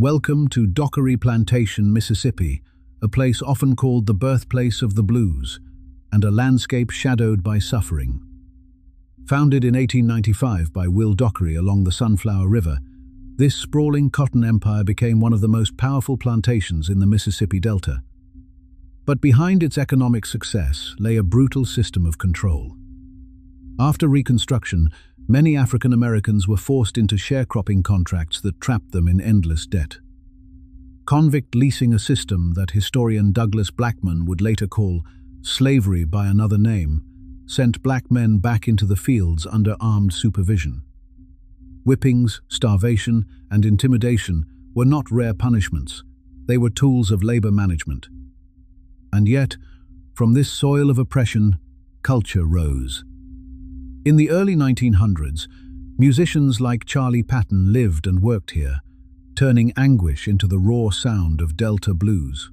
Welcome to Dockery Plantation, Mississippi, a place often called the birthplace of the blues, and a landscape shadowed by suffering. Founded in 1895 by Will Dockery along the Sunflower River, this sprawling cotton empire became one of the most powerful plantations in the Mississippi Delta. But behind its economic success lay a brutal system of control. After Reconstruction, many African Americans were forced into sharecropping contracts that trapped them in endless debt. Convict leasing, a system that historian Douglas Blackman would later call slavery by another name, sent black men back into the fields under armed supervision. Whippings, starvation, and intimidation were not rare punishments. They were tools of labor management. And yet, from this soil of oppression, culture rose. In the early 1900s, musicians like Charlie Patton lived and worked here, turning anguish into the raw sound of Delta blues.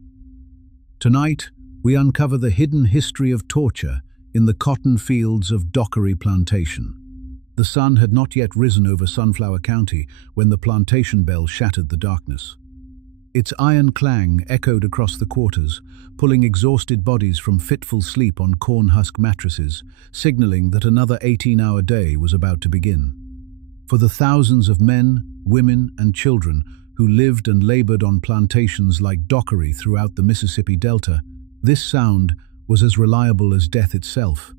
Tonight, we uncover the hidden history of torture in the cotton fields of Dockery Plantation. The sun had not yet risen over Sunflower County when the plantation bell shattered the darkness. Its iron clang echoed across the quarters, pulling exhausted bodies from fitful sleep on corn-husk mattresses, signaling that another 18-hour day was about to begin. For the thousands of men, women, and children who lived and labored on plantations like Dockery throughout the Mississippi Delta, this sound was as reliable as death itself,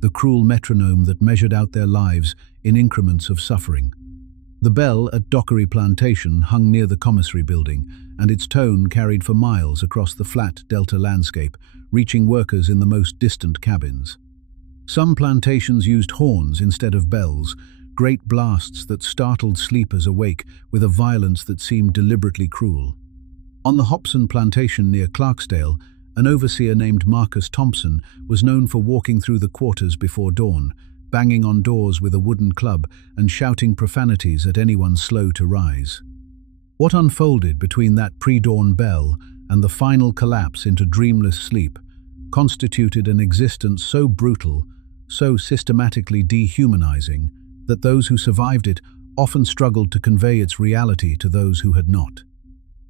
the cruel metronome that measured out their lives in increments of suffering. The bell at Dockery Plantation hung near the commissary building, and its tone carried for miles across the flat delta landscape, reaching workers in the most distant cabins. Some plantations used horns instead of bells, great blasts that startled sleepers awake with a violence that seemed deliberately cruel. On the Hopson Plantation near Clarksdale, an overseer named Marcus Thompson was known for walking through the quarters before dawn, banging on doors with a wooden club and shouting profanities at anyone slow to rise. What unfolded between that pre-dawn bell and the final collapse into dreamless sleep constituted an existence so brutal, so systematically dehumanizing, that those who survived it often struggled to convey its reality to those who had not.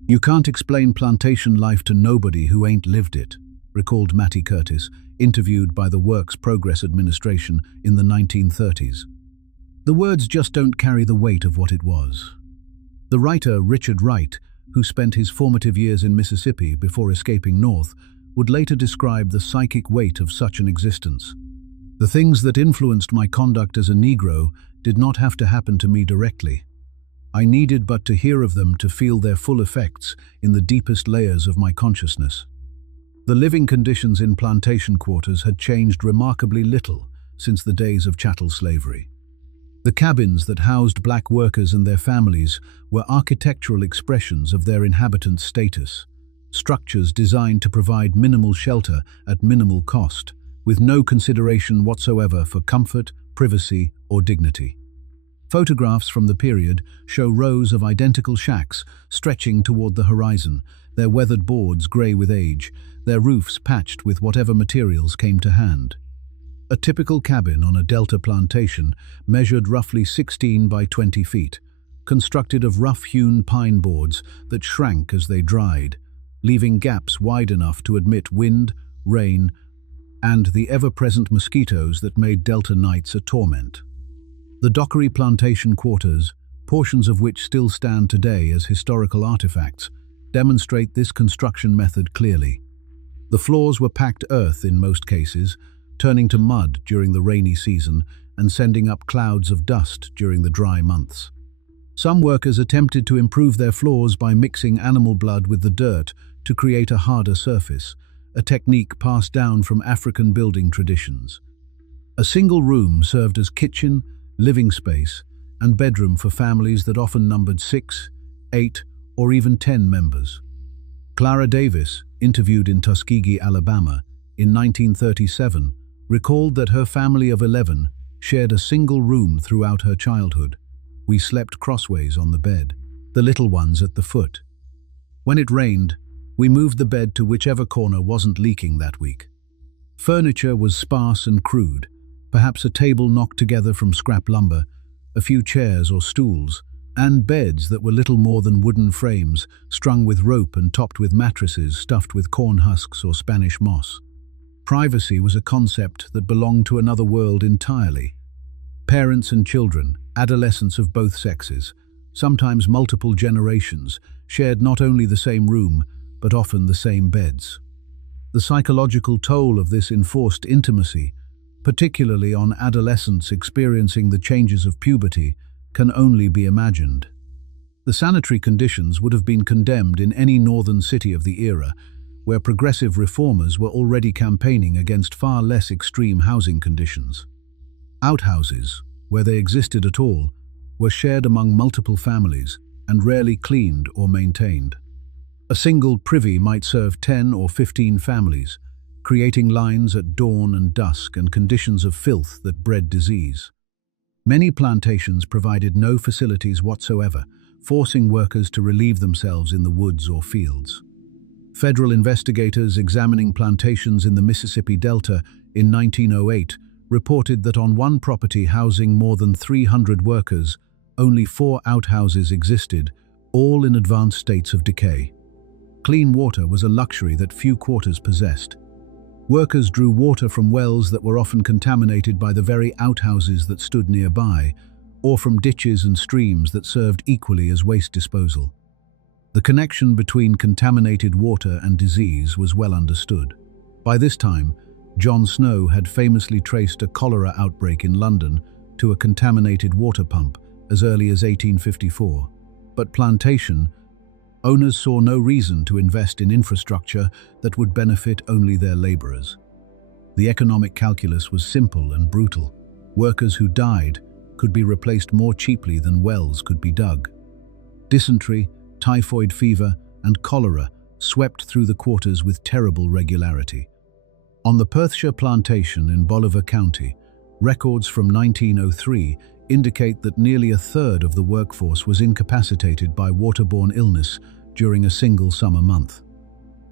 "You can't explain plantation life to nobody who ain't lived it," recalled Mattie Curtis, interviewed by the Works Progress Administration in the 1930s. The words just don't carry the weight of what it was. The writer Richard Wright, who spent his formative years in Mississippi before escaping north, would later describe the psychic weight of such an existence. "The things that influenced my conduct as a Negro did not have to happen to me directly. I needed but to hear of them to feel their full effects in the deepest layers of my consciousness." The living conditions in plantation quarters had changed remarkably little since the days of chattel slavery. The cabins that housed black workers and their families were architectural expressions of their inhabitants' status, structures designed to provide minimal shelter at minimal cost, with no consideration whatsoever for comfort, privacy, or dignity. Photographs from the period show rows of identical shacks stretching toward the horizon, their weathered boards grey with age, their roofs patched with whatever materials came to hand. A typical cabin on a delta plantation measured roughly 16 by 20 feet, constructed of rough-hewn pine boards that shrank as they dried, leaving gaps wide enough to admit wind, rain, and the ever-present mosquitoes that made delta nights a torment. The Dockery Plantation quarters, portions of which still stand today as historical artifacts, demonstrate this construction method clearly. The floors were packed earth in most cases, turning to mud during the rainy season and sending up clouds of dust during the dry months. Some workers attempted to improve their floors by mixing animal blood with the dirt to create a harder surface, a technique passed down from African building traditions. A single room served as kitchen, living space, and bedroom for families that often numbered 6, 8, or even 10 members. Clara Davis, interviewed in Tuskegee, Alabama, in 1937, recalled that her family of 11 shared a single room throughout her childhood. "We slept crossways on the bed, the little ones at the foot. When it rained, we moved the bed to whichever corner wasn't leaking that week. Furniture was sparse and crude, perhaps a table knocked together from scrap lumber, a few chairs or stools, and beds that were little more than wooden frames, strung with rope and topped with mattresses stuffed with corn husks or Spanish moss. Privacy was a concept that belonged to another world entirely. Parents and children, adolescents of both sexes, sometimes multiple generations, shared not only the same room, but often the same beds. The psychological toll of this enforced intimacy, particularly on adolescents experiencing the changes of puberty, can only be imagined. The sanitary conditions would have been condemned in any northern city of the era, where progressive reformers were already campaigning against far less extreme housing conditions. Outhouses, where they existed at all, were shared among multiple families and rarely cleaned or maintained. A single privy might serve 10 or 15 families, creating lines at dawn and dusk and conditions of filth that bred disease. Many plantations provided no facilities whatsoever, forcing workers to relieve themselves in the woods or fields. Federal investigators examining plantations in the Mississippi Delta in 1908 reported that on one property housing more than 300 workers, only 4 outhouses existed, all in advanced states of decay. Clean water was a luxury that few quarters possessed. Workers drew water from wells that were often contaminated by the very outhouses that stood nearby, or from ditches and streams that served equally as waste disposal. The connection between contaminated water and disease was well understood. By this time, John Snow had famously traced a cholera outbreak in London to a contaminated water pump as early as 1854. But plantation owners saw no reason to invest in infrastructure that would benefit only their laborers. The economic calculus was simple and brutal. Workers who died could be replaced more cheaply than wells could be dug. Dysentery, typhoid fever, and cholera swept through the quarters with terrible regularity. On the Perthshire Plantation in Bolivar County, records from 1903 indicate that nearly a third of the workforce was incapacitated by waterborne illness during a single summer month.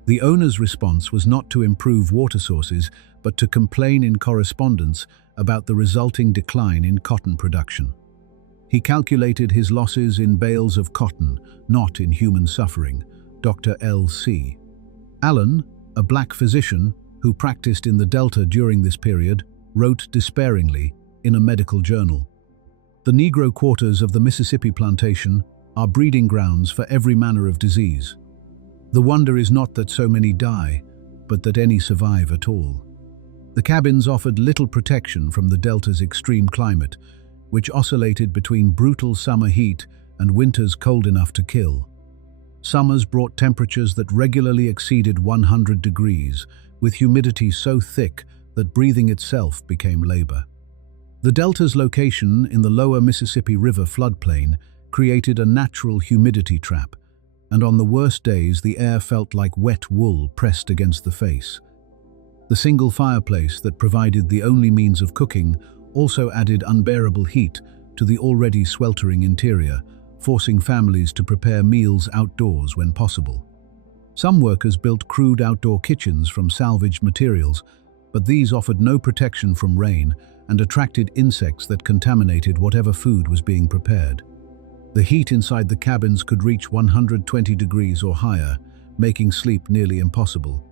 The owner's response was not to improve water sources, but to complain in correspondence about the resulting decline in cotton production. He calculated his losses in bales of cotton, not in human suffering. Dr. L.C. Allen, a black physician who practiced in the Delta during this period, wrote despairingly in a medical journal, "The Negro quarters of the Mississippi Plantation are breeding grounds for every manner of disease. The wonder is not that so many die, but that any survive at all." The cabins offered little protection from the Delta's extreme climate, which oscillated between brutal summer heat and winters cold enough to kill. Summers brought temperatures that regularly exceeded 100 degrees, with humidity so thick that breathing itself became labor. The Delta's location in the lower Mississippi River floodplain created a natural humidity trap, and on the worst days the air felt like wet wool pressed against the face. The single fireplace that provided the only means of cooking also added unbearable heat to the already sweltering interior, forcing families to prepare meals outdoors when possible. Some workers built crude outdoor kitchens from salvaged materials, but these offered no protection from rain and attracted insects that contaminated whatever food was being prepared. The heat inside the cabins could reach 120 degrees or higher, making sleep nearly impossible.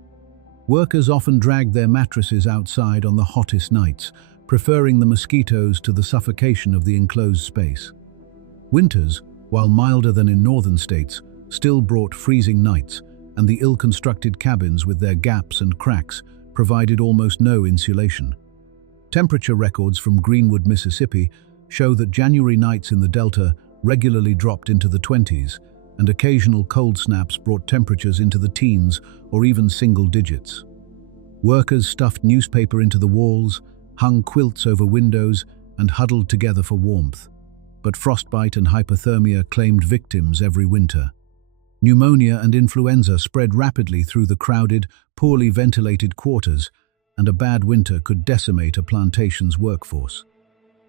Workers often dragged their mattresses outside on the hottest nights, preferring the mosquitoes to the suffocation of the enclosed space. Winters, while milder than in northern states, still brought freezing nights, and the ill-constructed cabins with their gaps and cracks provided almost no insulation. Temperature records from Greenwood, Mississippi, show that January nights in the Delta regularly dropped into the 20s, and occasional cold snaps brought temperatures into the teens or even single digits. Workers stuffed newspaper into the walls, hung quilts over windows, and huddled together for warmth. But frostbite and hypothermia claimed victims every winter. Pneumonia and influenza spread rapidly through the crowded, poorly ventilated quarters, and a bad winter could decimate a plantation's workforce.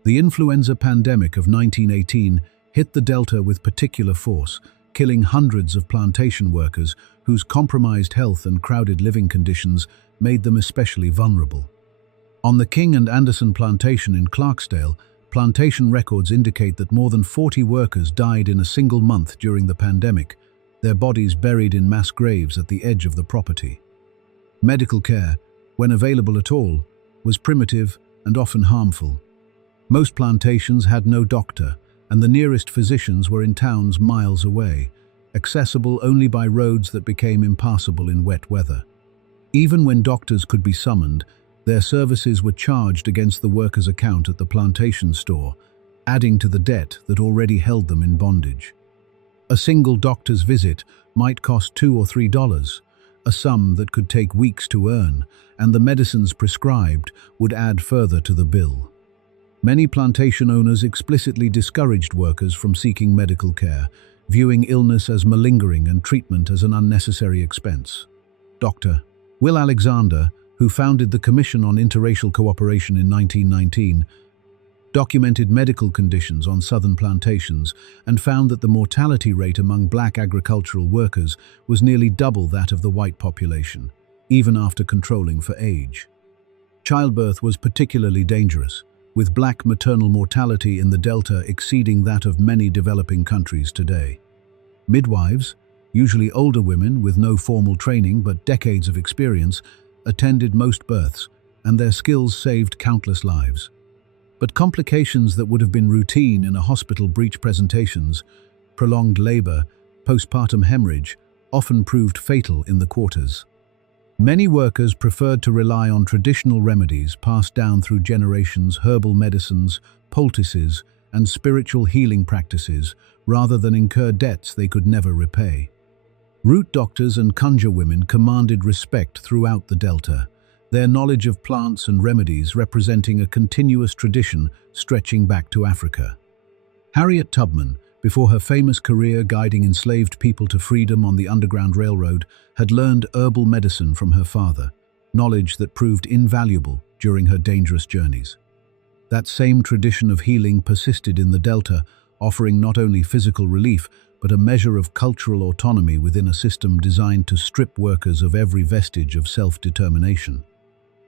The influenza pandemic of 1918 hit the Delta with particular force, killing hundreds of plantation workers whose compromised health and crowded living conditions made them especially vulnerable. On the King and Anderson Plantation in Clarksdale, plantation records indicate that more than 40 workers died in a single month during the pandemic, their bodies buried in mass graves at the edge of the property. Medical care, when available at all, was primitive and often harmful. Most plantations had no doctor, and the nearest physicians were in towns miles away, accessible only by roads that became impassable in wet weather. Even when doctors could be summoned, their services were charged against the worker's account at the plantation store, adding to the debt that already held them in bondage. A single doctor's visit might cost $2 or $3, a sum that could take weeks to earn, and the medicines prescribed would add further to the bill. Many plantation owners explicitly discouraged workers from seeking medical care, viewing illness as malingering and treatment as an unnecessary expense. Dr. Will Alexander, who founded the Commission on Interracial Cooperation in 1919, documented medical conditions on southern plantations and found that the mortality rate among black agricultural workers was nearly double that of the white population, even after controlling for age. Childbirth was particularly dangerous, with black maternal mortality in the Delta exceeding that of many developing countries today. Midwives, usually older women with no formal training but decades of experience, attended most births, and their skills saved countless lives. But complications that would have been routine in a hospital breech presentations, prolonged labor, postpartum hemorrhage, often proved fatal in the quarters. Many workers preferred to rely on traditional remedies passed down through generations, herbal medicines, poultices, and spiritual healing practices, rather than incur debts they could never repay. Root doctors and conjure women commanded respect throughout the Delta, their knowledge of plants and remedies representing a continuous tradition stretching back to Africa. Harriet Tubman, before her famous career guiding enslaved people to freedom on the Underground Railroad, had learned herbal medicine from her father, knowledge that proved invaluable during her dangerous journeys. That same tradition of healing persisted in the Delta, offering not only physical relief, but a measure of cultural autonomy within a system designed to strip workers of every vestige of self-determination.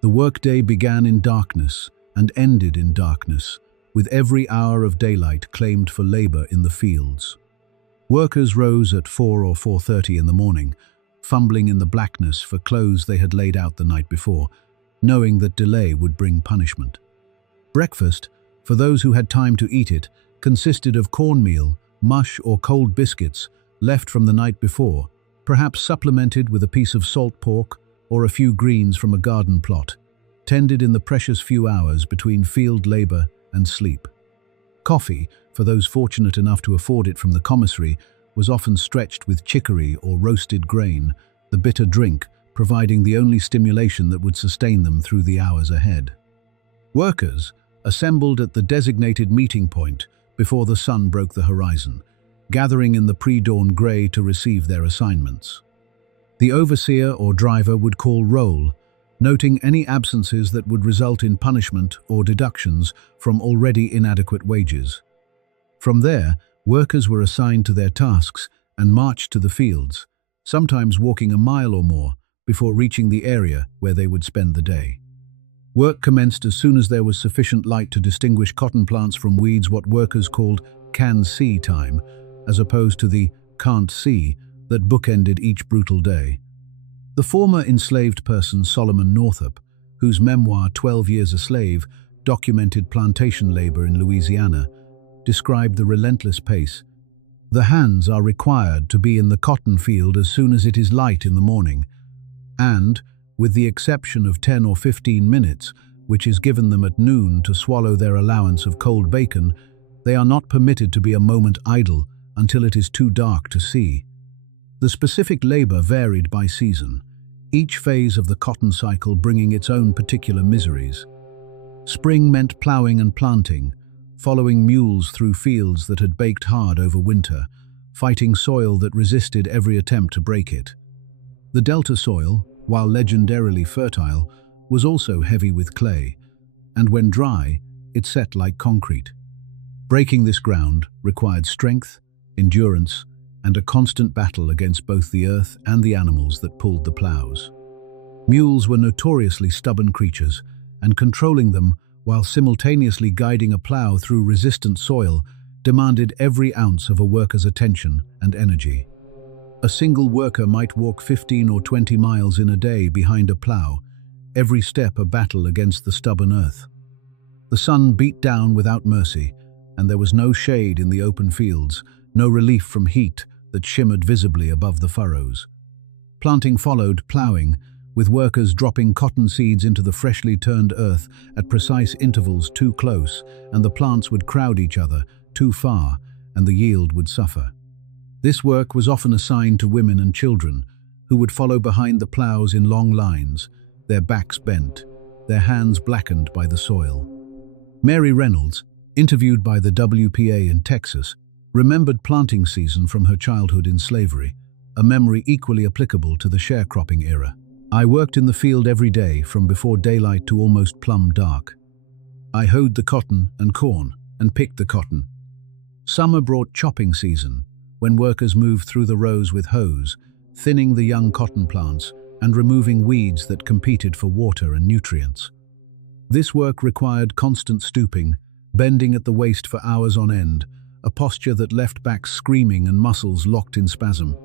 The workday began in darkness and ended in darkness, with every hour of daylight claimed for labor in the fields. Workers rose at 4 or 4:30 in the morning, fumbling in the blackness for clothes they had laid out the night before, knowing that delay would bring punishment. Breakfast, for those who had time to eat it, consisted of cornmeal, mush or cold biscuits left from the night before, perhaps supplemented with a piece of salt pork or a few greens from a garden plot, tended in the precious few hours between field labor and sleep. Coffee, for those fortunate enough to afford it from the commissary, was often stretched with chicory or roasted grain, the bitter drink providing the only stimulation that would sustain them through the hours ahead. Workers assembled at the designated meeting point before the sun broke the horizon, gathering in the pre-dawn grey to receive their assignments. The overseer or driver would call roll, noting any absences that would result in punishment or deductions from already inadequate wages. From there, workers were assigned to their tasks and marched to the fields, sometimes walking a mile or more before reaching the area where they would spend the day. Work commenced as soon as there was sufficient light to distinguish cotton plants from weeds, what workers called can-see time, as opposed to the can't see that bookended each brutal day. The former enslaved person Solomon Northup, whose memoir 12 Years a Slave documented plantation labor in Louisiana, described the relentless pace. The hands are required to be in the cotton field as soon as it is light in the morning, and, with the exception of 10 or 15 minutes, which is given them at noon to swallow their allowance of cold bacon, they are not permitted to be a moment idle until it is too dark to see. The specific labor varied by season, each phase of the cotton cycle bringing its own particular miseries. Spring meant ploughing and planting, following mules through fields that had baked hard over winter, fighting soil that resisted every attempt to break it. The Delta soil, while legendarily fertile, was also heavy with clay, and when dry, it set like concrete. Breaking this ground required strength, endurance, and a constant battle against both the earth and the animals that pulled the plows. Mules were notoriously stubborn creatures, and controlling them while simultaneously guiding a plow through resistant soil, demanded every ounce of a worker's attention and energy. A single worker might walk 15 or 20 miles in a day behind a plow, every step a battle against the stubborn earth. The sun beat down without mercy, and there was no shade in the open fields, no relief from heat that shimmered visibly above the furrows. Planting followed ploughing, with workers dropping cotton seeds into the freshly turned earth at precise intervals too close, and the plants would crowd each other too far, and the yield would suffer. This work was often assigned to women and children, who would follow behind the ploughs in long lines, their backs bent, their hands blackened by the soil. Mary Reynolds, interviewed by the WPA in Texas, remembered planting season from her childhood in slavery, a memory equally applicable to the sharecropping era. "I worked in the field every day from before daylight to almost plumb dark. I hoed the cotton and corn and picked the cotton. Summer brought chopping season, when workers moved through the rows with hoes, thinning the young cotton plants and removing weeds that competed for water and nutrients. This work required constant stooping, bending at the waist for hours on end, a posture that left backs screaming and muscles locked in spasm.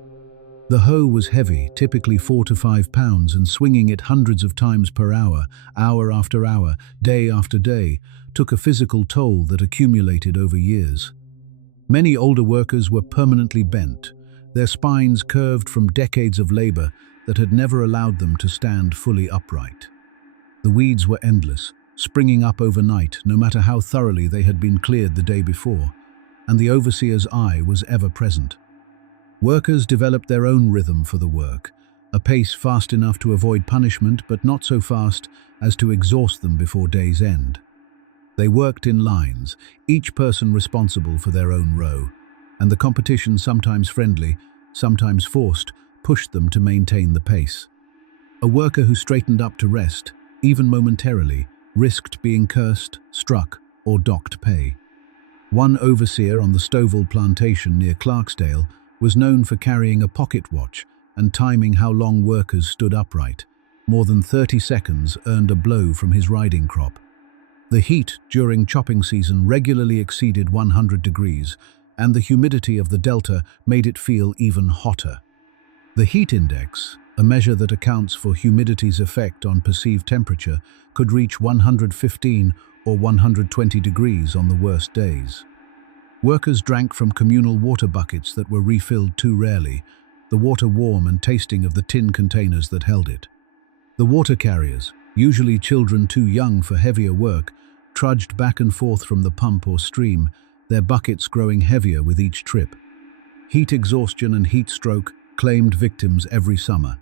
The hoe was heavy, typically 4 to 5 pounds, and swinging it hundreds of times per hour, hour after hour, day after day, took a physical toll that accumulated over years. Many older workers were permanently bent, their spines curved from decades of labor that had never allowed them to stand fully upright. The weeds were endless, springing up overnight, no matter how thoroughly they had been cleared the day before, and the overseer's eye was ever present. Workers developed their own rhythm for the work, a pace fast enough to avoid punishment but not so fast as to exhaust them before day's end. They worked in lines, each person responsible for their own row, and the competition, sometimes friendly, sometimes forced, pushed them to maintain the pace. A worker who straightened up to rest, even momentarily, risked being cursed, struck, or docked pay. One overseer on the Stovall Plantation near Clarksdale was known for carrying a pocket watch and timing how long workers stood upright. More than 30 seconds earned a blow from his riding crop. The heat during chopping season regularly exceeded 100 degrees, and the humidity of the delta made it feel even hotter. The heat index, a measure that accounts for humidity's effect on perceived temperature, could reach 115 or 120 degrees on the worst days. Workers drank from communal water buckets that were refilled too rarely, the water warm and tasting of the tin containers that held it. The water carriers, usually children too young for heavier work, trudged back and forth from the pump or stream, their buckets growing heavier with each trip. Heat exhaustion and heat stroke claimed victims every summer.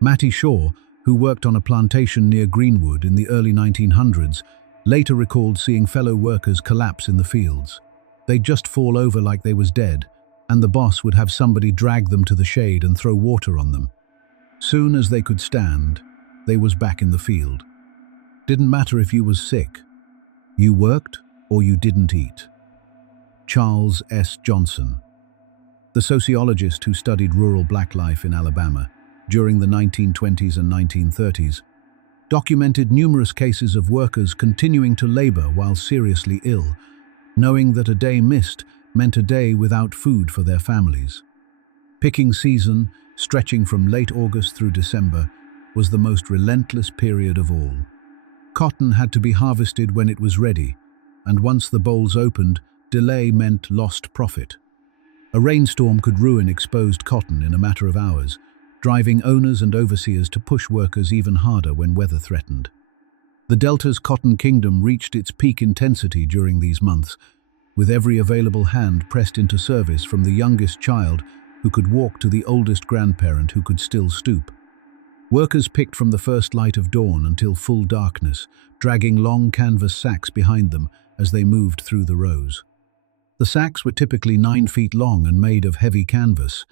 Mattie Shaw, who worked on a plantation near Greenwood in the early 1900s, later recalled seeing fellow workers collapse in the fields. They'd just fall over like they was dead, and the boss would have somebody drag them to the shade and throw water on them. Soon as they could stand, they was back in the field. Didn't matter if you was sick. You worked or you didn't eat. Charles S. Johnson, the sociologist who studied rural black life in Alabama during the 1920s and 1930s, documented numerous cases of workers continuing to labor while seriously ill, knowing that a day missed meant a day without food for their families. Picking season, stretching from late August through December, was the most relentless period of all. Cotton had to be harvested when it was ready, and once the bolls opened, delay meant lost profit. A rainstorm could ruin exposed cotton in a matter of hours, driving owners and overseers to push workers even harder when weather threatened. The Delta's cotton kingdom reached its peak intensity during these months, with every available hand pressed into service from the youngest child who could walk to the oldest grandparent who could still stoop. Workers picked from the first light of dawn until full darkness, dragging long canvas sacks behind them as they moved through the rows. The sacks were typically 9 feet long and made of heavy canvas,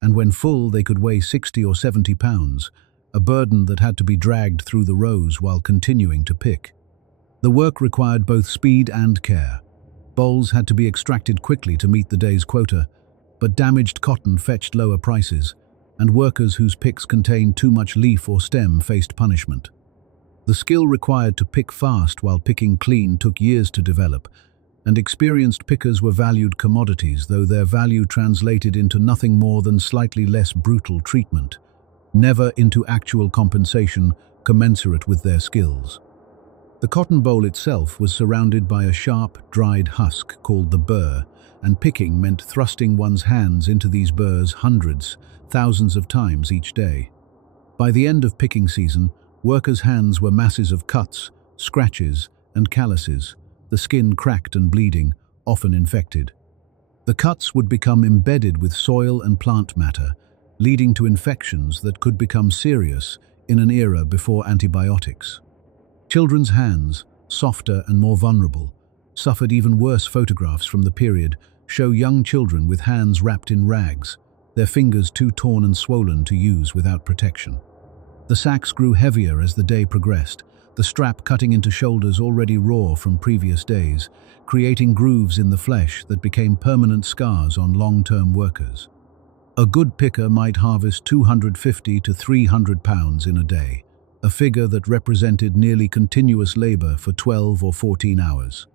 and when full they could weigh 60 or 70 pounds, a burden that had to be dragged through the rows while continuing to pick. The work required both speed and care. Bolls had to be extracted quickly to meet the day's quota, but damaged cotton fetched lower prices, and workers whose picks contained too much leaf or stem faced punishment. The skill required to pick fast while picking clean took years to develop, and experienced pickers were valued commodities, though their value translated into nothing more than slightly less brutal treatment, never into actual compensation commensurate with their skills. The cotton boll itself was surrounded by a sharp, dried husk called the burr, and picking meant thrusting one's hands into these burrs hundreds, thousands of times each day. By the end of picking season, workers' hands were masses of cuts, scratches, and calluses, the skin cracked and bleeding, often infected. The cuts would become embedded with soil and plant matter, leading to infections that could become serious in an era before antibiotics. Children's hands, softer and more vulnerable, suffered even worse. Photographs from the period show young children with hands wrapped in rags, their fingers too torn and swollen to use without protection. The sacks grew heavier as the day progressed, the strap cutting into shoulders already raw from previous days, creating grooves in the flesh that became permanent scars on long-term workers. A good picker might harvest 250 to 300 pounds in a day, a figure that represented nearly continuous labor for 12 or 14 hours.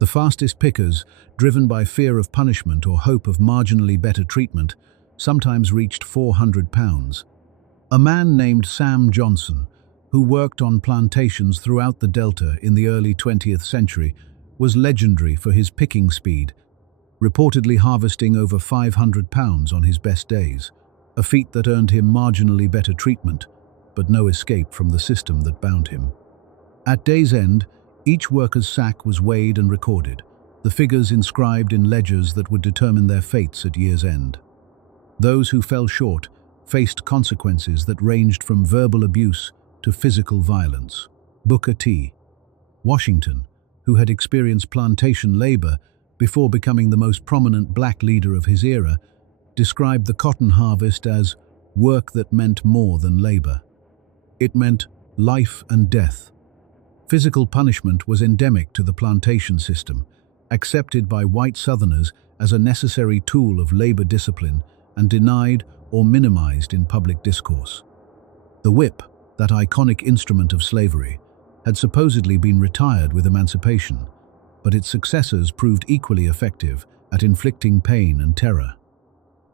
The fastest pickers, driven by fear of punishment or hope of marginally better treatment, sometimes reached 400 pounds. A man named Sam Johnson, who worked on plantations throughout the Delta in the early 20th century, was legendary for his picking speed, reportedly harvesting over 500 pounds on his best days, a feat that earned him marginally better treatment, but no escape from the system that bound him. At day's end, each worker's sack was weighed and recorded, the figures inscribed in ledgers that would determine their fates at year's end. Those who fell short faced consequences that ranged from verbal abuse to physical violence. Booker T. Washington, who had experienced plantation labor before becoming the most prominent black leader of his era, described the cotton harvest as work that meant more than labor. It meant life and death. Physical punishment was endemic to the plantation system, accepted by white Southerners as a necessary tool of labor discipline and denied or minimized in public discourse. The whip, that iconic instrument of slavery, had supposedly been retired with emancipation, but its successors proved equally effective at inflicting pain and terror.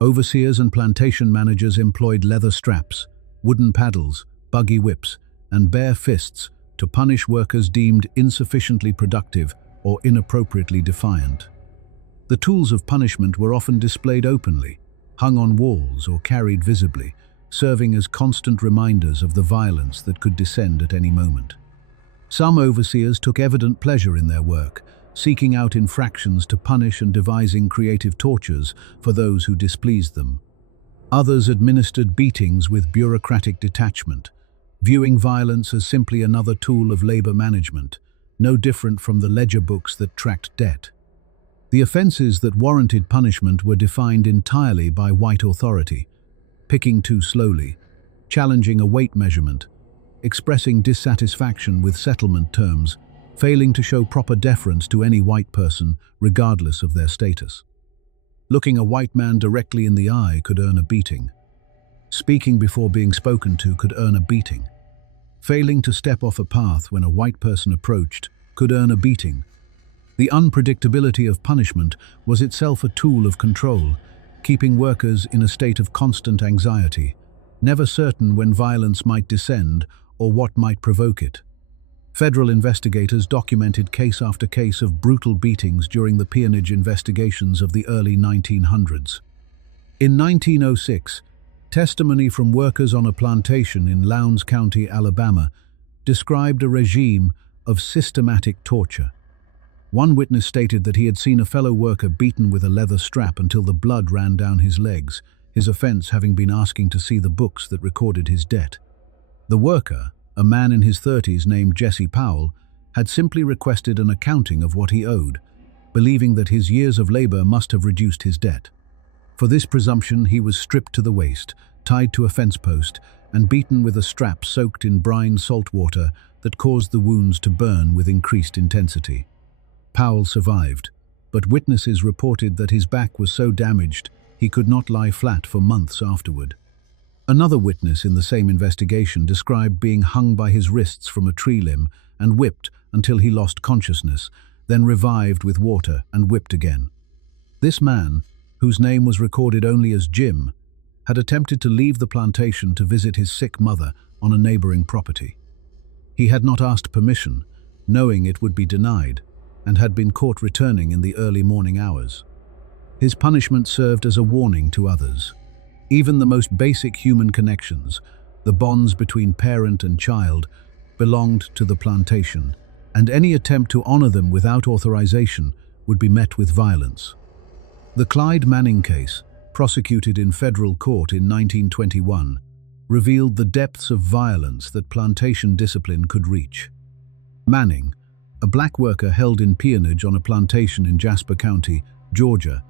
Overseers and plantation managers employed leather straps, wooden paddles, buggy whips, and bare fists to punish workers deemed insufficiently productive or inappropriately defiant. The tools of punishment were often displayed openly, hung on walls or carried visibly, serving as constant reminders of the violence that could descend at any moment. Some overseers took evident pleasure in their work, seeking out infractions to punish and devising creative tortures for those who displeased them. Others administered beatings with bureaucratic detachment, viewing violence as simply another tool of labor management, no different from the ledger books that tracked debt. The offenses that warranted punishment were defined entirely by white authority: picking too slowly, challenging a weight measurement, expressing dissatisfaction with settlement terms, failing to show proper deference to any white person, regardless of their status. Looking a white man directly in the eye could earn a beating. Speaking before being spoken to could earn a beating. Failing to step off a path when a white person approached could earn a beating. The unpredictability of punishment was itself a tool of control, keeping workers in a state of constant anxiety, never certain when violence might descend or what might provoke it. Federal investigators documented case after case of brutal beatings during the peonage investigations of the early 1900s. In 1906, testimony from workers on a plantation in Lowndes County, Alabama, described a regime of systematic torture. One witness stated that he had seen a fellow worker beaten with a leather strap until the blood ran down his legs, his offense having been asking to see the books that recorded his debt. The worker, a man in his 30s named Jesse Powell, had simply requested an accounting of what he owed, believing that his years of labor must have reduced his debt. For this presumption, he was stripped to the waist, tied to a fence post, and beaten with a strap soaked in brine salt water that caused the wounds to burn with increased intensity. Powell survived, but witnesses reported that his back was so damaged he could not lie flat for months afterward. Another witness in the same investigation described being hung by his wrists from a tree limb and whipped until he lost consciousness, then revived with water and whipped again. This man, whose name was recorded only as Jim, had attempted to leave the plantation to visit his sick mother on a neighboring property. He had not asked permission, knowing it would be denied, and had been caught returning in the early morning hours. His punishment served as a warning to others. Even the most basic human connections, the bonds between parent and child, belonged to the plantation, and any attempt to honor them without authorization would be met with violence. The Clyde Manning case, prosecuted in federal court in 1921, revealed the depths of violence that plantation discipline could reach. Manning, a black worker held in peonage on a plantation in Jasper County, Georgia,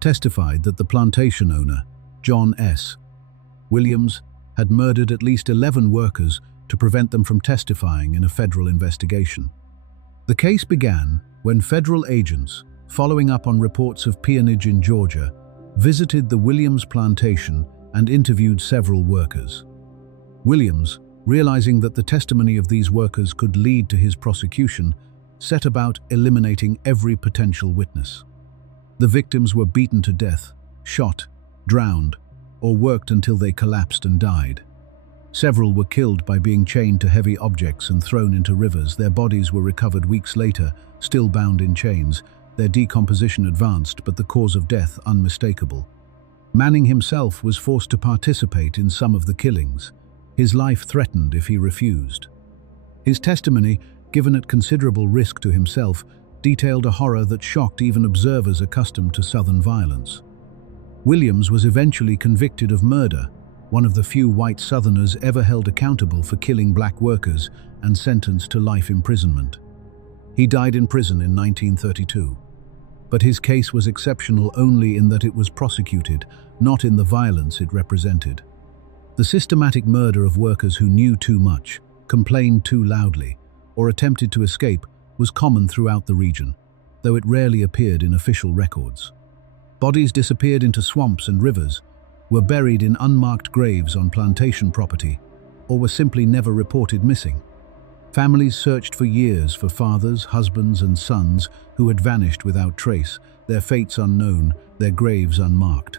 testified that the plantation owner, John S. Williams, had murdered at least 11 workers to prevent them from testifying in a federal investigation. The case began when federal agents, following up on reports of peonage in Georgia, visited the Williams plantation and interviewed several workers. Williams, realizing that the testimony of these workers could lead to his prosecution, set about eliminating every potential witness. The victims were beaten to death, shot, drowned, or worked until they collapsed and died. Several were killed by being chained to heavy objects and thrown into rivers. Their bodies were recovered weeks later, still bound in chains, their decomposition advanced but the cause of death unmistakable. Manning himself was forced to participate in some of the killings, his life threatened if he refused. His testimony, given at considerable risk to himself, detailed a horror that shocked even observers accustomed to Southern violence. Williams was eventually convicted of murder, one of the few white Southerners ever held accountable for killing black workers, and sentenced to life imprisonment. He died in prison in 1932. But his case was exceptional only in that it was prosecuted, not in the violence it represented. The systematic murder of workers who knew too much, complained too loudly, or attempted to escape was common throughout the region, though it rarely appeared in official records. Bodies disappeared into swamps and rivers, were buried in unmarked graves on plantation property, or were simply never reported missing. Families searched for years for fathers, husbands, and sons who had vanished without trace, their fates unknown, their graves unmarked.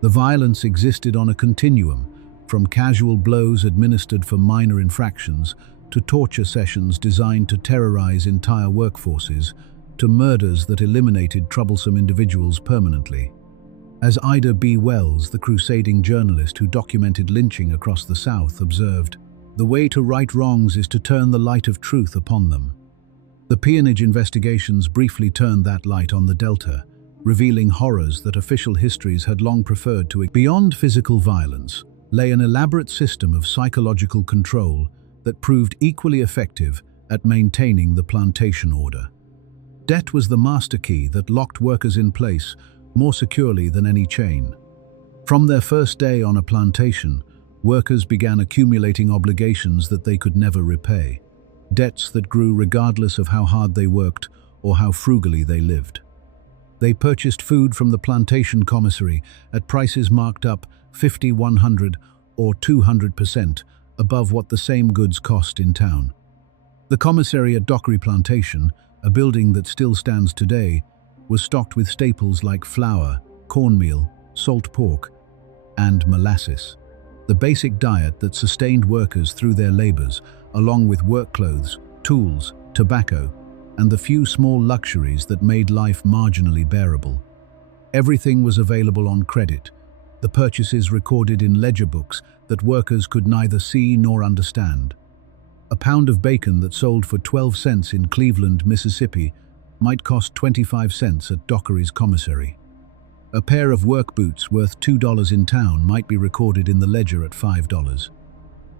The violence existed on a continuum, from casual blows administered for minor infractions to torture sessions designed to terrorize entire workforces, to murders that eliminated troublesome individuals permanently. As Ida B. Wells, the crusading journalist who documented lynching across the South, observed, "The way to right wrongs is to turn the light of truth upon them." The peonage investigations briefly turned that light on the Delta, revealing horrors that official histories had long preferred to ignore. Beyond physical violence lay an elaborate system of psychological control that proved equally effective at maintaining the plantation order. Debt was the master key that locked workers in place more securely than any chain. From their first day on a plantation, workers began accumulating obligations that they could never repay, debts that grew regardless of how hard they worked or how frugally they lived. They purchased food from the plantation commissary at prices marked up 50, 100, or 200% above what the same goods cost in town. The commissary at Dockery Plantation, a building that still stands today, was stocked with staples like flour, cornmeal, salt pork, and molasses. The basic diet that sustained workers through their labors, along with work clothes, tools, tobacco, and the few small luxuries that made life marginally bearable. Everything was available on credit, the purchases recorded in ledger books that workers could neither see nor understand. A pound of bacon that sold for 12 cents in Cleveland, Mississippi, might cost 25 cents at Dockery's commissary. A pair of work boots worth $2 in town might be recorded in the ledger at $5.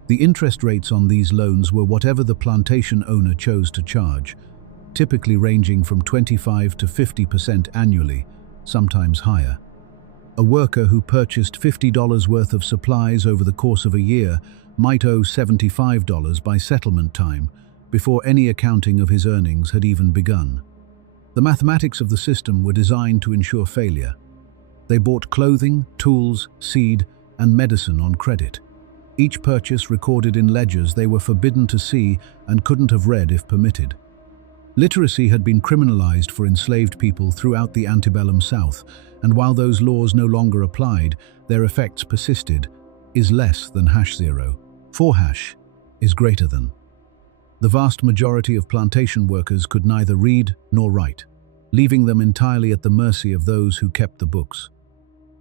The interest rates on these loans were whatever the plantation owner chose to charge, typically ranging from 25 to 50% annually, sometimes higher. A worker who purchased $50 worth of supplies over the course of a year might owe $75 by settlement time, before any accounting of his earnings had even begun. The mathematics of the system were designed to ensure failure. They bought clothing, tools, seed, and medicine on credit. Each purchase recorded in ledgers they were forbidden to see and couldn't have read if permitted. Literacy had been criminalized for enslaved people throughout the antebellum South, and while those laws no longer applied, their effects persisted. Is less than #0. 4# is greater than. The vast majority of plantation workers could neither read nor write, leaving them entirely at the mercy of those who kept the books.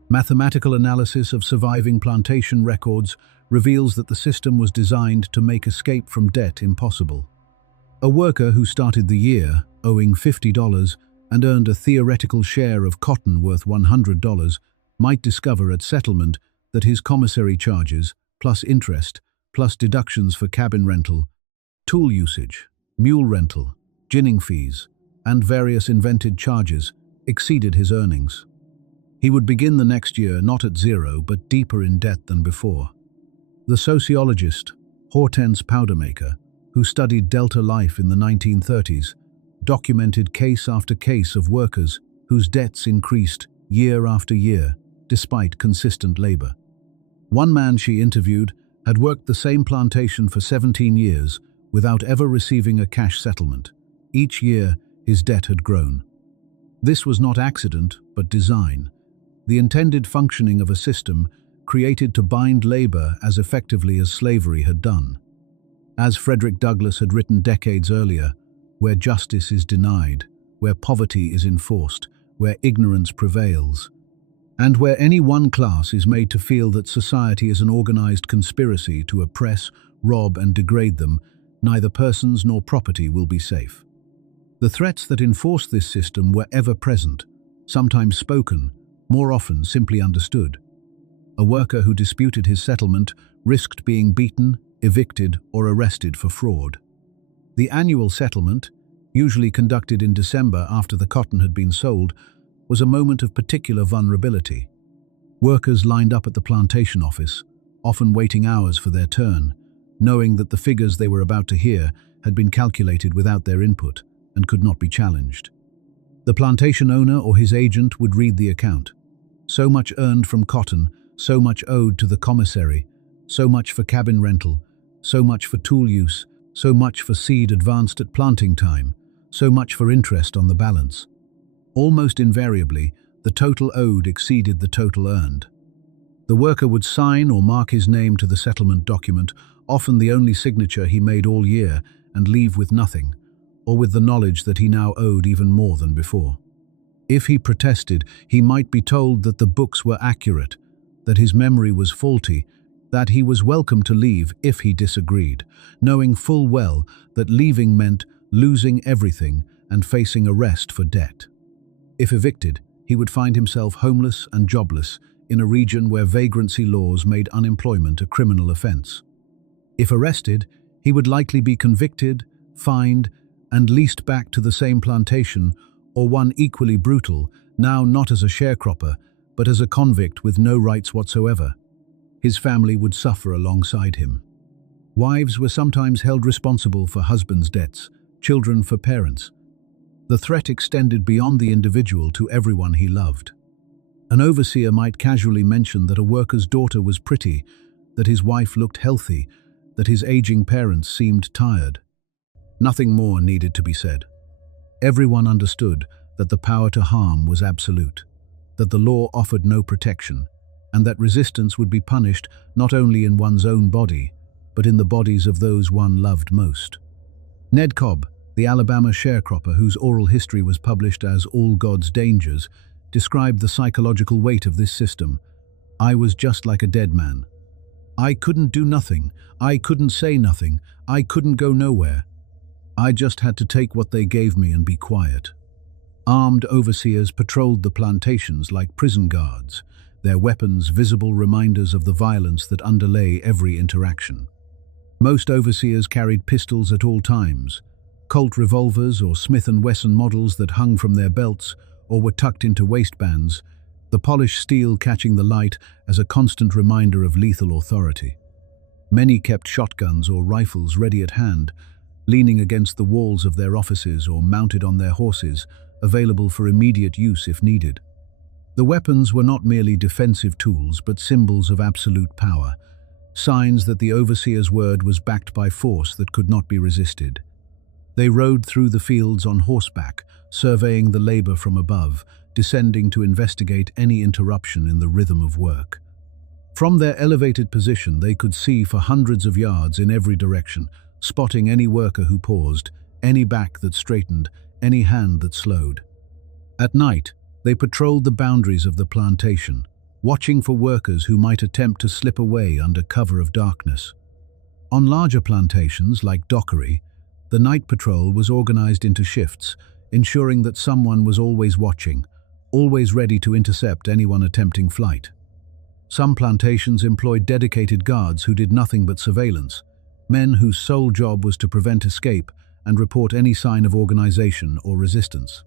Mathematical analysis of surviving plantation records reveals that the system was designed to make escape from debt impossible. A worker who started the year owing $50 and earned a theoretical share of cotton worth $100 might discover at settlement that his commissary charges, plus interest, plus deductions for cabin rental, tool usage, mule rental, ginning fees, and various invented charges exceeded his earnings. He would begin the next year not at 0 but deeper in debt than before. The sociologist, Hortense Powdermaker, who studied Delta life in the 1930s, documented case after case of workers whose debts increased year after year despite consistent labor. One man she interviewed had worked the same plantation for 17 years without ever receiving a cash settlement. Each year, his debt had grown. This was not accident, but design, the intended functioning of a system created to bind labor as effectively as slavery had done. As Frederick Douglass had written decades earlier, where justice is denied, where poverty is enforced, where ignorance prevails, and where any one class is made to feel that society is an organized conspiracy to oppress, rob, and degrade them, neither persons nor property will be safe. The threats that enforced this system were ever present, sometimes spoken, more often simply understood. A worker who disputed his settlement risked being beaten, evicted, or arrested for fraud. The annual settlement, usually conducted in December after the cotton had been sold, was a moment of particular vulnerability. Workers lined up at the plantation office, often waiting hours for their turn, knowing that the figures they were about to hear had been calculated without their input and could not be challenged. The plantation owner or his agent would read the account. So much earned from cotton, so much owed to the commissary, so much for cabin rental, so much for tool use, so much for seed advanced at planting time, so much for interest on the balance. Almost invariably, the total owed exceeded the total earned. The worker would sign or mark his name to the settlement document, often the only signature he made all year, and leave with nothing, or with the knowledge that he now owed even more than before. If he protested, he might be told that the books were accurate, that his memory was faulty, that he was welcome to leave if he disagreed, knowing full well that leaving meant losing everything and facing arrest for debt. If evicted, he would find himself homeless and jobless in a region where vagrancy laws made unemployment a criminal offense. If arrested, he would likely be convicted, fined, and leased back to the same plantation, or one equally brutal, now not as a sharecropper, but as a convict with no rights whatsoever. His family would suffer alongside him. Wives were sometimes held responsible for husbands' debts, children for parents. The threat extended beyond the individual to everyone he loved. An overseer might casually mention that a worker's daughter was pretty, that his wife looked healthy, that his aging parents seemed tired. Nothing more needed to be said. Everyone understood that the power to harm was absolute, that the law offered no protection, and that resistance would be punished not only in one's own body, but in the bodies of those one loved most. Ned Cobb, the Alabama sharecropper whose oral history was published as All God's Dangers, described the psychological weight of this system. I was just like a dead man. I couldn't do nothing. I couldn't say nothing. I couldn't go nowhere. I just had to take what they gave me and be quiet. Armed overseers patrolled the plantations like prison guards, their weapons visible reminders of the violence that underlay every interaction. Most overseers carried pistols at all times, Colt revolvers or Smith & Wesson models that hung from their belts or were tucked into waistbands, the polished steel catching the light as a constant reminder of lethal authority. Many kept shotguns or rifles ready at hand, leaning against the walls of their offices or mounted on their horses, available for immediate use if needed. The weapons were not merely defensive tools, but symbols of absolute power, signs that the overseer's word was backed by force that could not be resisted. They rode through the fields on horseback, surveying the labor from above, descending to investigate any interruption in the rhythm of work. From their elevated position, they could see for hundreds of yards in every direction, spotting any worker who paused, any back that straightened, any hand that slowed. At night, they patrolled the boundaries of the plantation, watching for workers who might attempt to slip away under cover of darkness. On larger plantations like Dockery, the night patrol was organized into shifts, ensuring that someone was always watching, always ready to intercept anyone attempting flight. Some plantations employed dedicated guards who did nothing but surveillance, men whose sole job was to prevent escape and report any sign of organization or resistance.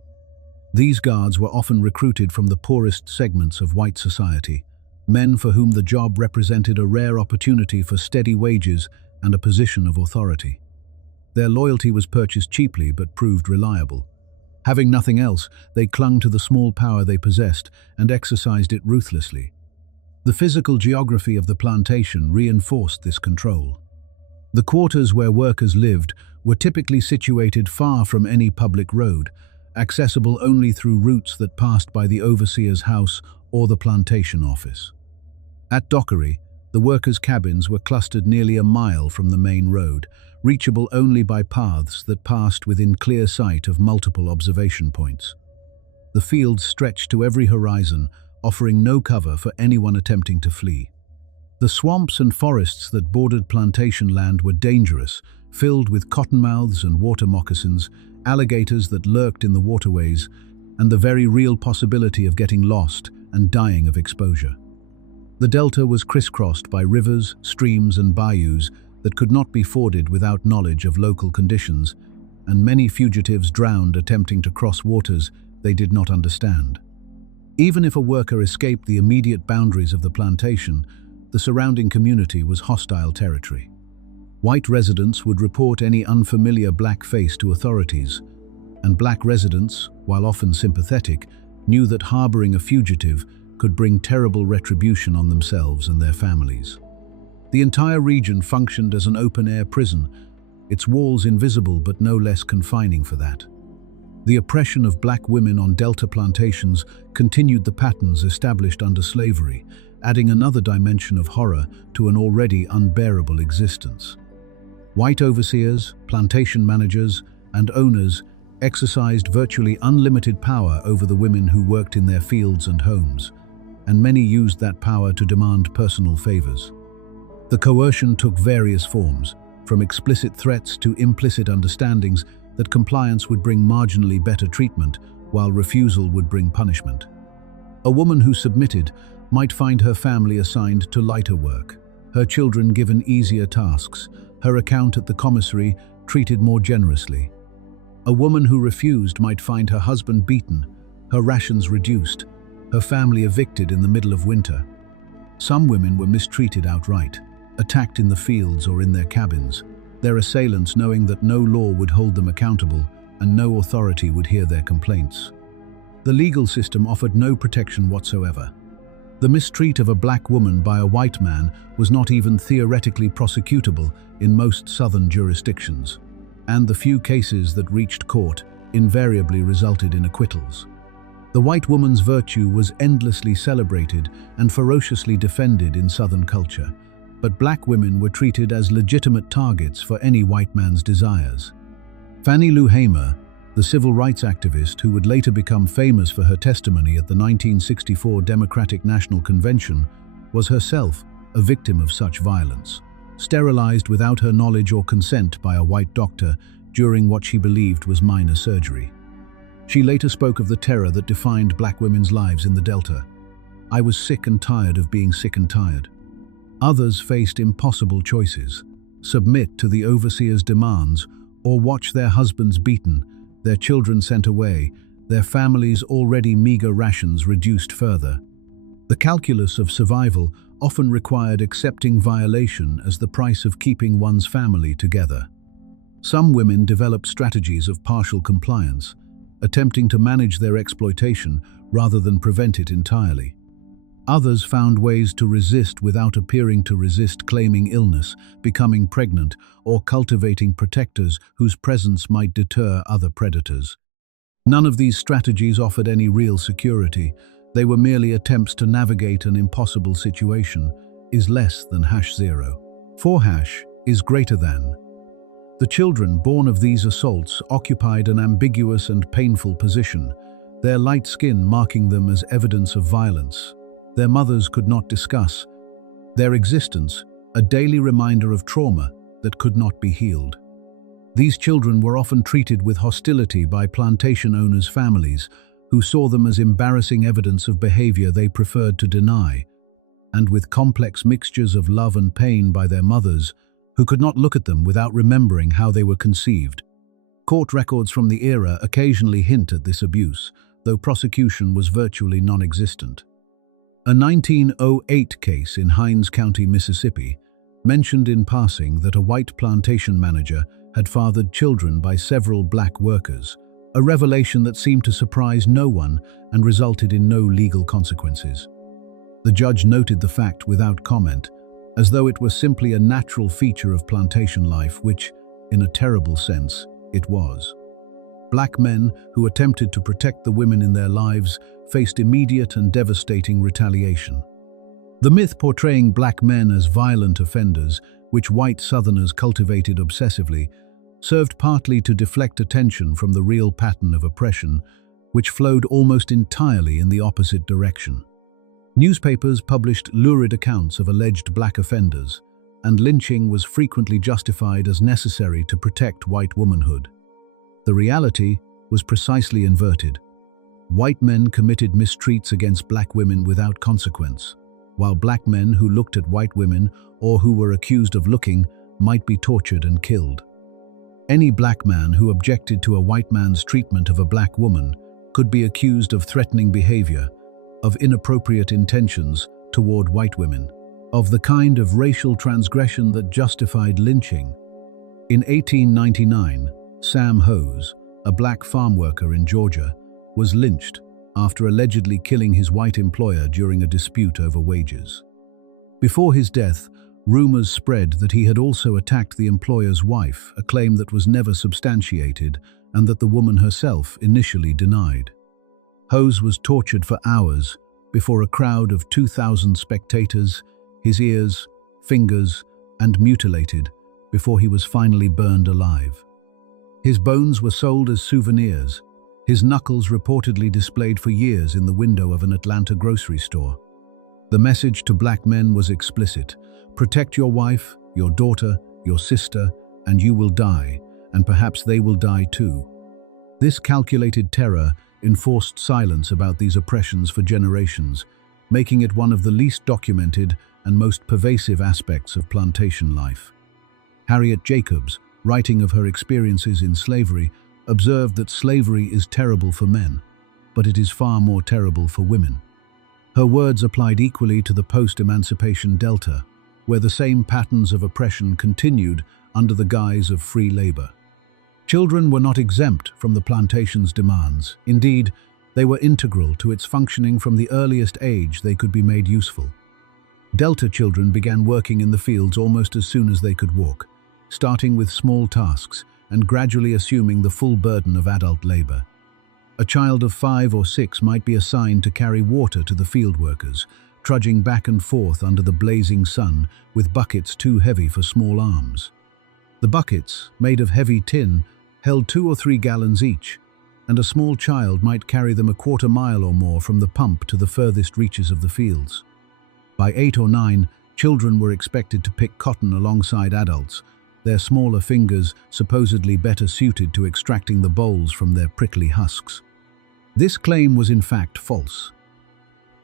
These guards were often recruited from the poorest segments of white society, men for whom the job represented a rare opportunity for steady wages and a position of authority. Their loyalty was purchased cheaply but proved reliable. Having nothing else, they clung to the small power they possessed and exercised it ruthlessly. The physical geography of the plantation reinforced this control. The quarters where workers lived were typically situated far from any public road, accessible only through routes that passed by the overseer's house or the plantation office. At Dockery, the workers' cabins were clustered nearly a mile from the main road, reachable only by paths that passed within clear sight of multiple observation points. The fields stretched to every horizon, offering no cover for anyone attempting to flee. The swamps and forests that bordered plantation land were dangerous, filled with cottonmouths and water moccasins, alligators that lurked in the waterways, and the very real possibility of getting lost and dying of exposure. The delta was crisscrossed by rivers, streams, and bayous that could not be forded without knowledge of local conditions, and many fugitives drowned attempting to cross waters they did not understand. Even if a worker escaped the immediate boundaries of the plantation, the surrounding community was hostile territory. White residents would report any unfamiliar black face to authorities, and black residents, while often sympathetic, knew that harboring a fugitive could bring terrible retribution on themselves and their families. The entire region functioned as an open-air prison, its walls invisible but no less confining for that. The oppression of black women on Delta plantations continued the patterns established under slavery, adding another dimension of horror to an already unbearable existence. White overseers, plantation managers, and owners exercised virtually unlimited power over the women who worked in their fields and homes, and many used that power to demand personal favors. The coercion took various forms, from explicit threats to implicit understandings that compliance would bring marginally better treatment, while refusal would bring punishment. A woman who submitted might find her family assigned to lighter work, her children given easier tasks, her account at the commissary treated more generously. A woman who refused might find her husband beaten, her rations reduced, her family evicted in the middle of winter. Some women were mistreated outright, attacked in the fields or in their cabins, their assailants knowing that no law would hold them accountable and no authority would hear their complaints. The legal system offered no protection whatsoever. The mistreat of a black woman by a white man was not even theoretically prosecutable in most southern jurisdictions, and the few cases that reached court invariably resulted in acquittals. The white woman's virtue was endlessly celebrated and ferociously defended in southern culture, but black women were treated as legitimate targets for any white man's desires. Fannie Lou Hamer, the civil rights activist who would later become famous for her testimony at the 1964 Democratic National Convention, was herself a victim of such violence, sterilized without her knowledge or consent by a white doctor during what she believed was minor surgery. She later spoke of the terror that defined black women's lives in the Delta. "I was sick and tired of being sick and tired." Others faced impossible choices: submit to the overseer's demands or watch their husbands beaten, their children sent away, their families' already meager rations reduced further. The calculus of survival often required accepting violation as the price of keeping one's family together. Some women developed strategies of partial compliance, attempting to manage their exploitation rather than prevent it entirely. Others found ways to resist without appearing to resist, claiming illness, becoming pregnant, or cultivating protectors whose presence might deter other predators. None of these strategies offered any real security. They were merely attempts to navigate an impossible situation. Is less than #0. 4 is greater than. The children born of these assaults occupied an ambiguous and painful position, their light skin marking them as evidence of violence. Their mothers could not discuss their existence, a daily reminder of trauma that could not be healed. These children were often treated with hostility by plantation owners' families, who saw them as embarrassing evidence of behavior they preferred to deny, and with complex mixtures of love and pain by their mothers, who could not look at them without remembering how they were conceived. Court records from the era occasionally hint at this abuse, though prosecution was virtually non-existent. A 1908 case in Hinds County, Mississippi, mentioned in passing that a white plantation manager had fathered children by several black workers, a revelation that seemed to surprise no one and resulted in no legal consequences. The judge noted the fact without comment, as though it were simply a natural feature of plantation life, which, in a terrible sense, it was. Black men who attempted to protect the women in their lives faced immediate and devastating retaliation. The myth portraying black men as violent offenders, which white Southerners cultivated obsessively, served partly to deflect attention from the real pattern of oppression, which flowed almost entirely in the opposite direction. Newspapers published lurid accounts of alleged black offenders, and lynching was frequently justified as necessary to protect white womanhood. The reality was precisely inverted. White men committed mistreats against black women without consequence, while black men who looked at white women or who were accused of looking might be tortured and killed. Any black man who objected to a white man's treatment of a black woman could be accused of threatening behavior, of inappropriate intentions toward white women, of the kind of racial transgression that justified lynching. In 1899, Sam Hose, a black farm worker in Georgia, was lynched after allegedly killing his white employer during a dispute over wages. Before his death, rumors spread that he had also attacked the employer's wife, a claim that was never substantiated and that the woman herself initially denied. Hose was tortured for hours before a crowd of 2,000 spectators, his ears, fingers, and mutilated before he was finally burned alive. His bones were sold as souvenirs, his knuckles reportedly displayed for years in the window of an Atlanta grocery store. The message to black men was explicit: protect your wife, your daughter, your sister, and you will die, and perhaps they will die too. This calculated terror enforced silence about these oppressions for generations, making it one of the least documented and most pervasive aspects of plantation life. Harriet Jacobs, writing of her experiences in slavery, observed that slavery is terrible for men, but it is far more terrible for women. Her words applied equally to the post-emancipation Delta, where the same patterns of oppression continued under the guise of free labor. Children were not exempt from the plantation's demands. Indeed, they were integral to its functioning from the earliest age they could be made useful. Delta children began working in the fields almost as soon as they could walk, starting with small tasks and gradually assuming the full burden of adult labor. A child of 5 or 6 might be assigned to carry water to the field workers, trudging back and forth under the blazing sun with buckets too heavy for small arms. The buckets, made of heavy tin, held 2 or 3 gallons each, and a small child might carry them a quarter mile or more from the pump to the furthest reaches of the fields. By 8 or 9, children were expected to pick cotton alongside adults, their smaller fingers supposedly better suited to extracting the bolls from their prickly husks. This claim was in fact false.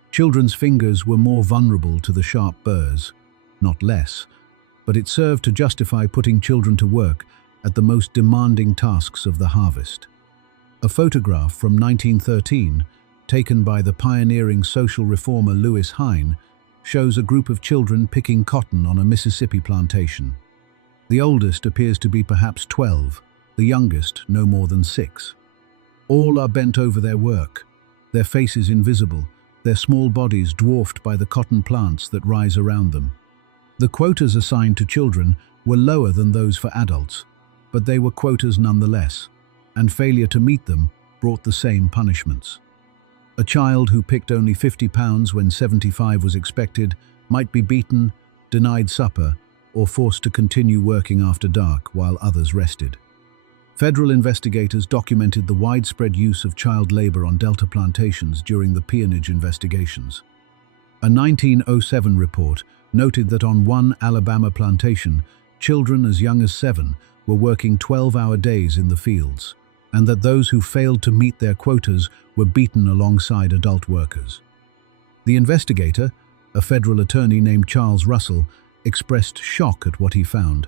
Children's fingers were more vulnerable to the sharp burrs, not less, but it served to justify putting children to work at the most demanding tasks of the harvest. A photograph from 1913, taken by the pioneering social reformer Lewis Hine, shows a group of children picking cotton on a Mississippi plantation. The oldest appears to be perhaps 12, the youngest no more than 6. All are bent over their work, their faces invisible, their small bodies dwarfed by the cotton plants that rise around them. The quotas assigned to children were lower than those for adults, but they were quotas nonetheless, and failure to meet them brought the same punishments. A child who picked only 50 pounds when 75 was expected might be beaten, denied supper, or forced to continue working after dark while others rested. Federal investigators documented the widespread use of child labor on Delta plantations during the peonage investigations. A 1907 report noted that on one Alabama plantation, children as young as 7 were working 12-hour days in the fields, and that those who failed to meet their quotas were beaten alongside adult workers. The investigator, a federal attorney named Charles Russell, expressed shock at what he found.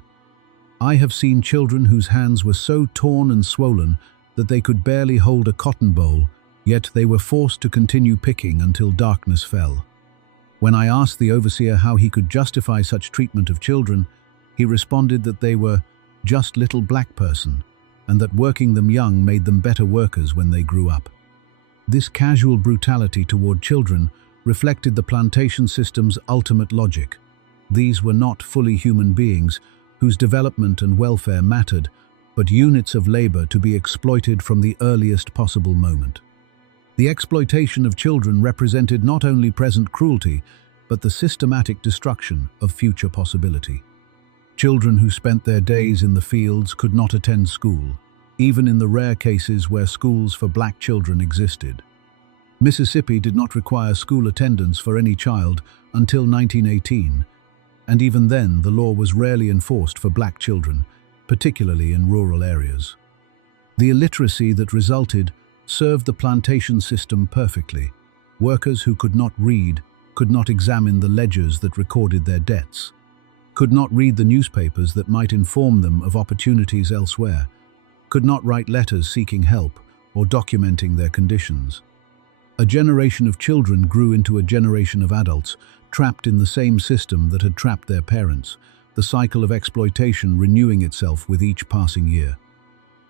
"I have seen children whose hands were so torn and swollen that they could barely hold a cotton boll, yet they were forced to continue picking until darkness fell." When I asked the overseer how he could justify such treatment of children, he responded that they were just little black person, and that working them young made them better workers when they grew up. This casual brutality toward children reflected the plantation system's ultimate logic. These were not fully human beings whose development and welfare mattered, but units of labor to be exploited from the earliest possible moment. The exploitation of children represented not only present cruelty, but the systematic destruction of future possibility. Children who spent their days in the fields could not attend school, even in the rare cases where schools for black children existed. Mississippi did not require school attendance for any child until 1918, and even then the law was rarely enforced for black children, particularly in rural areas. The illiteracy that resulted served the plantation system perfectly. Workers who could not read, could not examine the ledgers that recorded their debts, could not read the newspapers that might inform them of opportunities elsewhere, could not write letters seeking help or documenting their conditions. A generation of children grew into a generation of adults, trapped in the same system that had trapped their parents, the cycle of exploitation renewing itself with each passing year.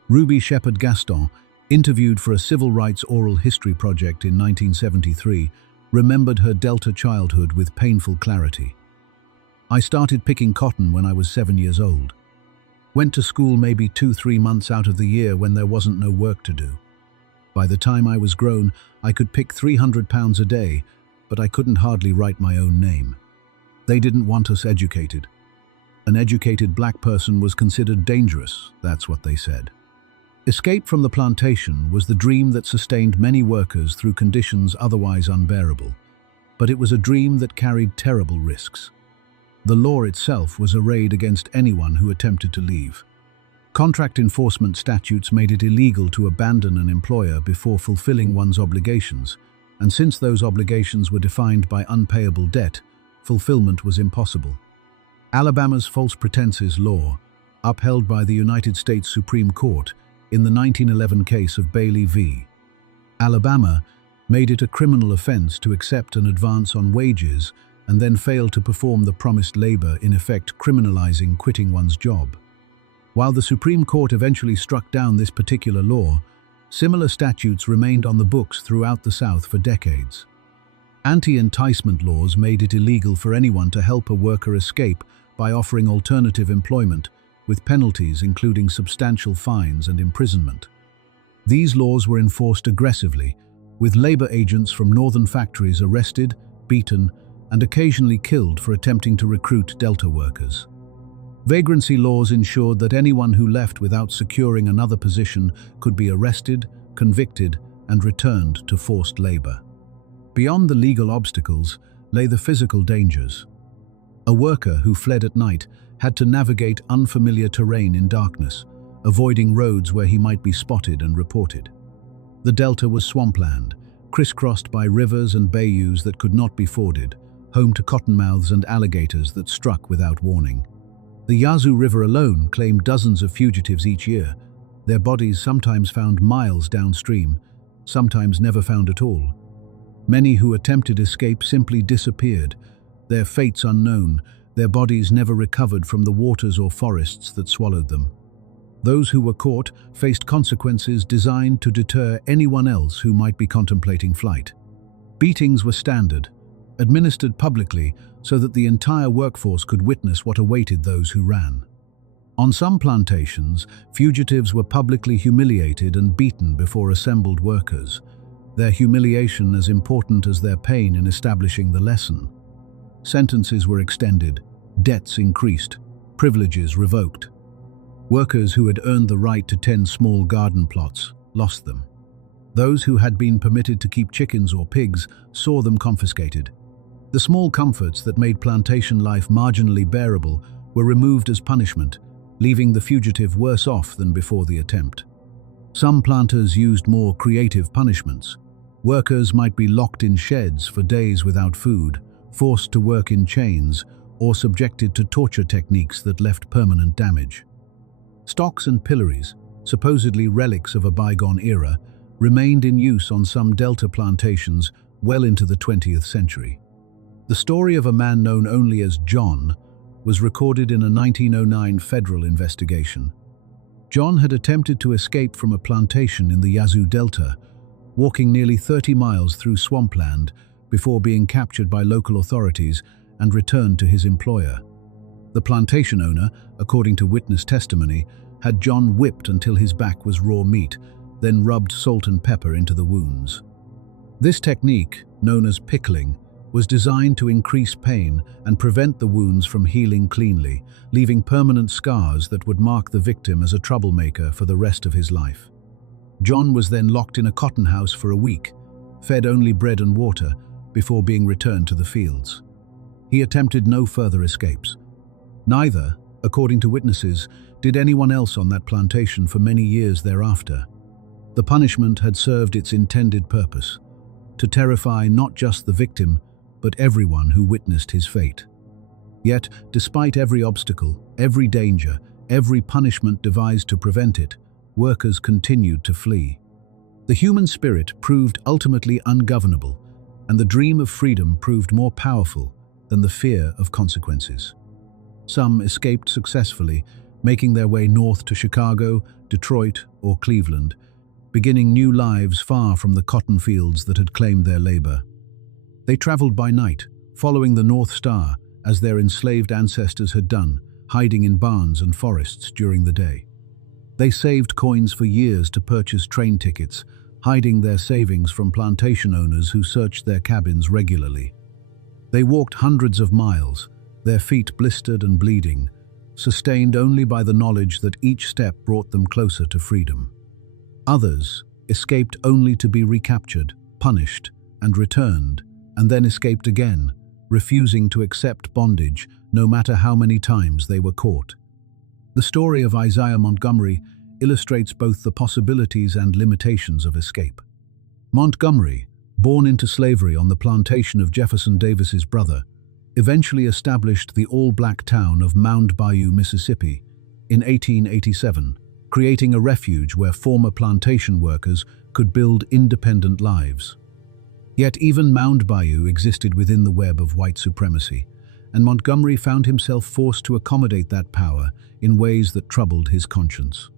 Ruby Shepherd Gaston, interviewed for a civil rights oral history project in 1973, remembered her Delta childhood with painful clarity. "I started picking cotton when I was 7 years old. Went to school maybe 2-3 months out of the year when there wasn't no work to do. By the time I was grown, I could pick 300 pounds a day, but I couldn't hardly write my own name. They didn't want us educated. An educated black person was considered dangerous, that's what they said." Escape from the plantation was the dream that sustained many workers through conditions otherwise unbearable, but it was a dream that carried terrible risks. The law itself was arrayed against anyone who attempted to leave. Contract enforcement statutes made it illegal to abandon an employer before fulfilling one's obligations, and since those obligations were defined by unpayable debt, fulfillment was impossible. Alabama's false pretenses law, upheld by the United States Supreme Court in the 1911 case of Bailey v. Alabama, made it a criminal offense to accept an advance on wages and then fail to perform the promised labor, in effect criminalizing quitting one's job. While the Supreme Court eventually struck down this particular law, similar statutes remained on the books throughout the South for decades. Anti-enticement laws made it illegal for anyone to help a worker escape by offering alternative employment, with penalties including substantial fines and imprisonment. These laws were enforced aggressively, with labor agents from northern factories arrested, beaten, and occasionally killed for attempting to recruit Delta workers. Vagrancy laws ensured that anyone who left without securing another position could be arrested, convicted, and returned to forced labor. Beyond the legal obstacles lay the physical dangers. A worker who fled at night had to navigate unfamiliar terrain in darkness, avoiding roads where he might be spotted and reported. The Delta was swampland, crisscrossed by rivers and bayous that could not be forded, home to cottonmouths and alligators that struck without warning. The Yazoo River alone claimed dozens of fugitives each year, their bodies sometimes found miles downstream, sometimes never found at all. Many who attempted escape simply disappeared, their fates unknown, their bodies never recovered from the waters or forests that swallowed them. Those who were caught faced consequences designed to deter anyone else who might be contemplating flight. Beatings were standard, administered publicly so that the entire workforce could witness what awaited those who ran. On some plantations, fugitives were publicly humiliated and beaten before assembled workers, their humiliation as important as their pain in establishing the lesson. Sentences were extended, debts increased, privileges revoked. Workers who had earned the right to tend small garden plots lost them. Those who had been permitted to keep chickens or pigs saw them confiscated. The small comforts that made plantation life marginally bearable were removed as punishment, leaving the fugitive worse off than before the attempt. Some planters used more creative punishments. Workers might be locked in sheds for days without food, forced to work in chains, or subjected to torture techniques that left permanent damage. Stocks and pillories, supposedly relics of a bygone era, remained in use on some delta plantations well into the 20th century. The story of a man known only as John was recorded in a 1909 federal investigation. John had attempted to escape from a plantation in the Yazoo Delta, walking nearly 30 miles through swampland before being captured by local authorities and returned to his employer. The plantation owner, according to witness testimony, had John whipped until his back was raw meat, then rubbed salt and pepper into the wounds. This technique, known as pickling, was designed to increase pain and prevent the wounds from healing cleanly, leaving permanent scars that would mark the victim as a troublemaker for the rest of his life. John was then locked in a cotton house for a week, fed only bread and water, before being returned to the fields. He attempted no further escapes. Neither, according to witnesses, did anyone else on that plantation for many years thereafter. The punishment had served its intended purpose, to terrify not just the victim, but everyone who witnessed his fate. Yet, despite every obstacle, every danger, every punishment devised to prevent it, workers continued to flee. The human spirit proved ultimately ungovernable, and the dream of freedom proved more powerful than the fear of consequences. Some escaped successfully, making their way north to Chicago, Detroit, or Cleveland, beginning new lives far from the cotton fields that had claimed their labor. They traveled by night, following the North Star, as their enslaved ancestors had done, hiding in barns and forests during the day. They saved coins for years to purchase train tickets, hiding their savings from plantation owners who searched their cabins regularly. They walked hundreds of miles, their feet blistered and bleeding, sustained only by the knowledge that each step brought them closer to freedom. Others escaped only to be recaptured, punished, and returned, and then escaped again, refusing to accept bondage no matter how many times they were caught. The story of Isaiah Montgomery illustrates both the possibilities and limitations of escape. Montgomery, born into slavery on the plantation of Jefferson Davis's brother, eventually established the all-black town of Mound Bayou, Mississippi, in 1887, creating a refuge where former plantation workers could build independent lives. Yet even Mound Bayou existed within the web of white supremacy, and Montgomery found himself forced to accommodate that power in ways that troubled his conscience.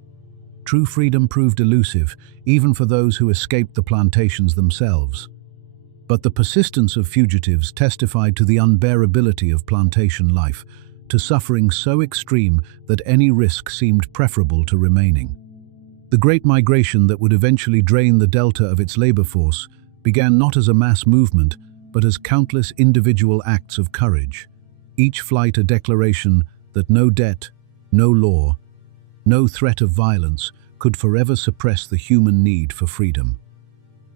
True freedom proved elusive, even for those who escaped the plantations themselves. But the persistence of fugitives testified to the unbearability of plantation life, to suffering so extreme that any risk seemed preferable to remaining. The Great Migration that would eventually drain the Delta of its labor force began not as a mass movement, but as countless individual acts of courage, each flight a declaration that no debt, no law, no threat of violence could forever suppress the human need for freedom.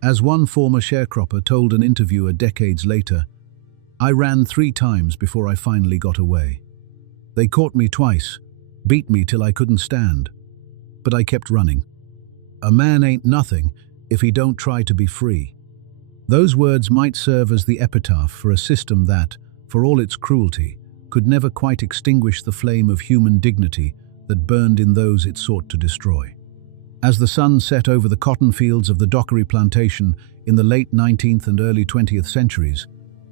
As one former sharecropper told an interviewer decades later, "I ran 3 times before I finally got away. They caught me twice, beat me till I couldn't stand, but I kept running. A man ain't nothing if he don't try to be free." Those words might serve as the epitaph for a system that, for all its cruelty, could never quite extinguish the flame of human dignity that burned in those it sought to destroy. As the sun set over the cotton fields of the Dockery Plantation in the late 19th and early 20th centuries,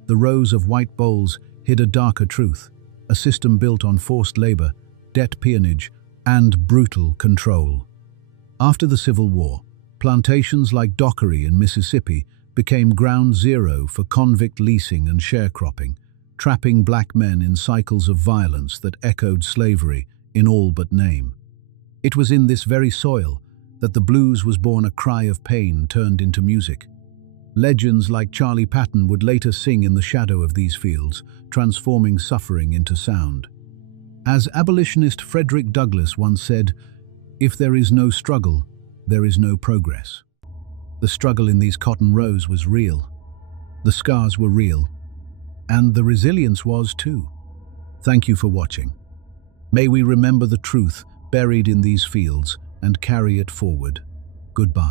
the rows of white bowls hid a darker truth, a system built on forced labor, debt peonage, and brutal control. After the Civil War, plantations like Dockery in Mississippi became ground zero for convict leasing and sharecropping, trapping black men in cycles of violence that echoed slavery in all but name. It was in this very soil that the blues was born, a cry of pain turned into music. Legends like Charlie Patton would later sing in the shadow of these fields, transforming suffering into sound. As abolitionist Frederick Douglass once said, "If there is no struggle, there is no progress." The struggle in these cotton rows was real. The scars were real. And the resilience was too. Thank you for watching. May we remember the truth buried in these fields and carry it forward. Goodbye.